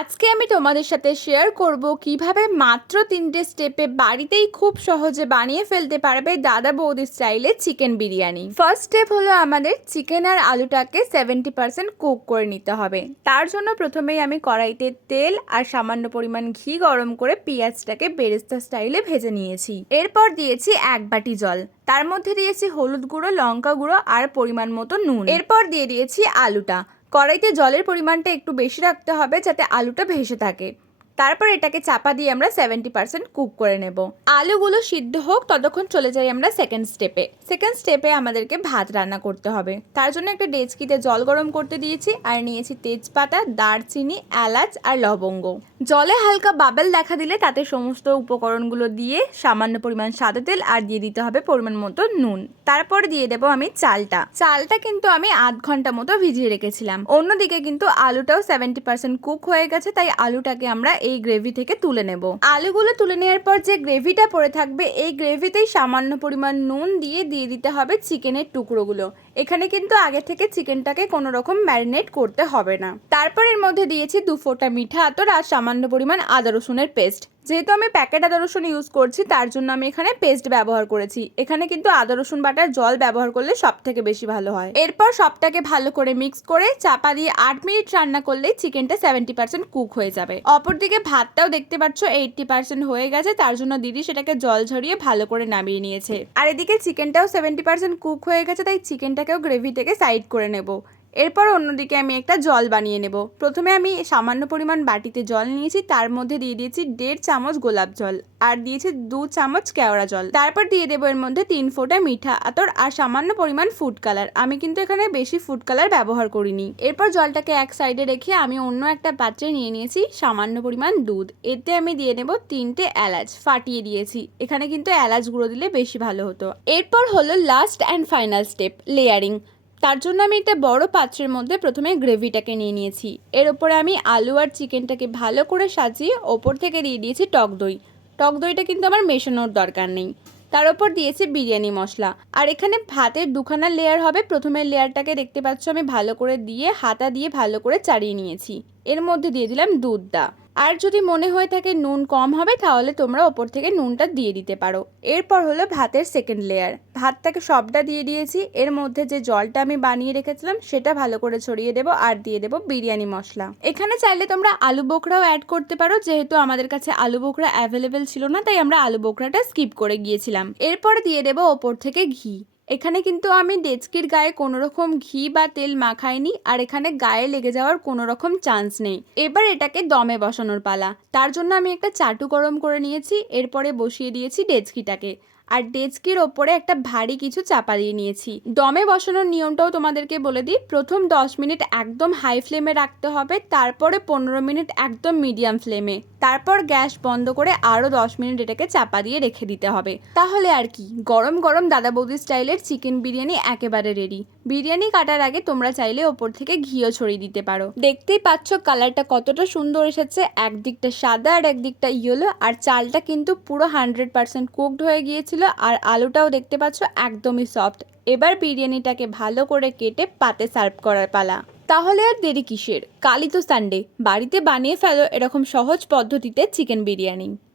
আজকে আমি তোমাদের সাথে শেয়ার করব কীভাবে মাত্র তিনটে স্টেপে বাড়িতেই খুব সহজে বানিয়ে ফেলতে পারবে দাদা বৌদি স্টাইলে চিকেন বিরিয়ানি। ফার্স্ট স্টেপ হলো আমাদের চিকেন আর আলুটাকে সেভেন্টি পার্সেন্ট কুক করে নিতে হবে। তার জন্য প্রথমেই আমি কড়াইতে তেল আর সামান্য পরিমাণ ঘি গরম করে পেঁয়াজটাকে বেরেস্তা স্টাইলে ভেজে নিয়েছি। এরপর দিয়েছি এক বাটি জল। তার মধ্যে দিয়েছি হলুদ গুঁড়ো, লঙ্কা গুঁড়ো আর পরিমাণ মতো নুন। এরপর দিয়ে দিয়েছি আলুটা। কড়াইতে জলের পরিমাণটা একটু বেশি রাখতে হবে যাতে আলুটা ভেসে থাকে। তারপর এটাকে চাপা দিয়ে আমরা সেভেন্টি পার্সেন্ট কুক করে নেব। আলুগুলো সিদ্ধ হোক, ততক্ষণ চলে যাই আমরা সেকেন্ড স্টেপে সেকেন্ড স্টেপে আমাদেরকে ভাত রান্না করতে হবে। তার জন্য একটা ডেচকিতে জল গরম করতে দিয়েছি আর নিয়েছি তেজপাতা, দারচিনি, এলাচ আর লবঙ্গ। জলে হালকা বাবেল দেখা দিলে তাতে সমস্ত উপকরণগুলো দিয়ে সামান্য পরিমাণ সাদা তেল আর দিয়ে দিতে হবে পরিমাণ মতো নুন। তারপর দিয়ে দেবো আমি চালটা। চালটা কিন্তু আমি আধ ঘণ্টা মতো ভিজিয়ে রেখেছিলাম। অন্যদিকে কিন্তু আলুটাও সেভেন্টি পার্সেন্ট কুক হয়ে গেছে, তাই আলুটাকে আমরা এই গ্রেভি থেকে তুলে নেব। আলুগুলো তুলে নেওয়ার পর যে গ্রেভিটা পড়ে থাকবে, এই গ্রেভিতেই সামান্য পরিমাণ নুন দিয়ে দিয়ে দিতে হবে চিকেনের টুকরোগুলো। এখানে কিন্তু আগে থেকে চিকেনটাকে কোনো রকম ম্যারিনেট করতে হবে না। তারপর এর মধ্যে দিয়েছি দু ফোঁটা মিঠা আতর আর সামান্য পরিমাণ আদা রসুনের পেস্ট। যেহেতু আমি প্যাকেট আদা রসুন ইউজ করছি, তার জন্য আমি এখানে পেস্ট ব্যবহার করেছি। এখানে কিন্তু আদা রসুন বাটার জল ব্যবহার করলে সব থেকে বেশি ভালো হয়। এরপর সবটাকে ভালো করে মিক্স করে চাপা দিয়ে আট মিনিট রান্না করলেই চিকেনটা সেভেন্টি পার্সেন্ট কুক হয়ে যাবে। অপরদিকে ভাতটাও দেখতে পাচ্ছ এইটটি পার্সেন্ট হয়ে গেছে, তার জন্য দিদি সেটাকে জল ঝরিয়ে ভালো করে নামিয়ে নিয়েছে। আর এদিকে চিকেনটাও সেভেন্টি পার্সেন্ট কুক হয়ে গেছে, তাই চিকেনটাকেও গ্রেভি থেকে সাইড করে নেব। এরপর অন্যদিকে আমি একটা জল বানিয়ে নেব। প্রথমে আমি সামান্য পরিমাণ বাটিতে জল নিয়েছি, তার মধ্যে দিয়ে দিয়েছি দেড় চামচ গোলাপ জল আর দিয়েছি দু চামচ কেওড়া জল। তারপর দিয়ে দেবো এর মধ্যে তিন ফোঁটা মিঠা আতর আর সামান্য পরিমাণ ফুড কালার। আমি কিন্তু এখানে বেশি ফুড কালার ব্যবহার করিনি। এরপর জলটাকে এক সাইডে রেখে আমি অন্য একটা পাত্রে নিয়ে নিয়েছি সামান্য পরিমাণ দুধ। এতে আমি দিয়ে নেব তিনটে এলাচ ফাটিয়ে দিয়েছি। এখানে কিন্তু এলাচ গুঁড়ো দিলে বেশি ভালো হতো। এরপর হলো last and final step layering তার জন্য আমি একটা বড় পাত্রের মধ্যে প্রথমে গ্রেভিটাকে নিয়ে নিয়েছি। এর ওপরে আমি আলু আর চিকেনটাকে ভালো করে সাজিয়ে ওপর থেকে দিয়ে দিয়েছি টক দই। টক দইটা কিন্তু আমার মেশানোর দরকার নেই। তার ওপর দিয়েছি বিরিয়ানি মশলা। আর এখানে ভাতের দুখানা লেয়ার হবে। প্রথমের লেয়ারটাকে দেখতে পাচ্ছ আমি ভালো করে দিয়ে, হাতা দিয়ে ভালো করে চাড়িয়ে নিয়েছি। এর মধ্যে দিয়ে দিলাম দুধটা আর যদি মনে হয়ে থাকে নুন কম হবে, তাহলে তোমরা ওপর থেকে নুনটা দিয়ে দিতে পারো। এরপর হলো ভাতের সেকেন্ড লেয়ার ভাতটাকে সবটা দিয়ে দিয়েছি। এর মধ্যে যে জলটা আমি বানিয়ে রেখেছিলাম, সেটা ভালো করে ছড়িয়ে দেবো আর দিয়ে দেবো বিরিয়ানি মশলা। এখানে চাইলে তোমরা আলু বোখরাও অ্যাড করতে পারো, যেহেতু আমাদের কাছে আলু বোখরা অ্যাভেলেবেল ছিল না, তাই আমরা আলু বোখরাটা স্কিপ করে গিয়েছিলাম। এরপর দিয়ে দেবো ওপর থেকে ঘি। এখানে কিন্তু আমি ডেচকির গায়ে কোনো রকম ঘি বা তেল মাখাইনি, আর এখানে গায়ে লেগে যাওয়ার কোনো রকম চান্স নেই। এবার এটাকে দমে বসানোর পালা। তার জন্য আমি একটা চাটু গরম করে নিয়েছি, এরপরে বসিয়ে দিয়েছি ডেচকিটাকে। আর ডেচকির ওপরে একটা ভারী কিছু চাপা দিয়ে নিয়েছি। দমে বসানোর নিয়মটাও তোমাদেরকে বলে দিই, প্রথম দশ মিনিট একদম হাই ফ্লেমে রাখতে হবে, তারপরে পনেরো মিনিট একদম মিডিয়াম ফ্লেমে তারপর গ্যাস বন্ধ করে আরও দশ মিনিট এটাকে চাপা দিয়ে রেখে দিতে হবে। তাহলে আর কি, গরম গরম দাদা বৌদি স্টাইলের চিকেন বিরিয়ানি একেবারে রেডি বিরিয়ানি কাটার আগে তোমরা চাইলে ওপর থেকে ঘিও ছড়িয়ে দিতে পারো। দেখতেই পাচ্ছ কালারটা কতটা সুন্দর এসেছে, একদিকটা সাদা আর একদিকটা ইয়েলো আর চালটা কিন্তু পুরো হান্ড্রেড পার্সেন্ট কুকড হয়ে গিয়েছিল আর আলুটাও দেখতে পাচ্ছ একদমই সফট এবার বিরিয়ানিটাকে ভালো করে কেটে পাতে সার্ভ করার পালা। তাহলে আর দেরি কিসের? কালই তো সানডে বাড়িতে বানিয়ে ফেলো এরকম সহজ পদ্ধতিতে চিকেন বিরিয়ানি।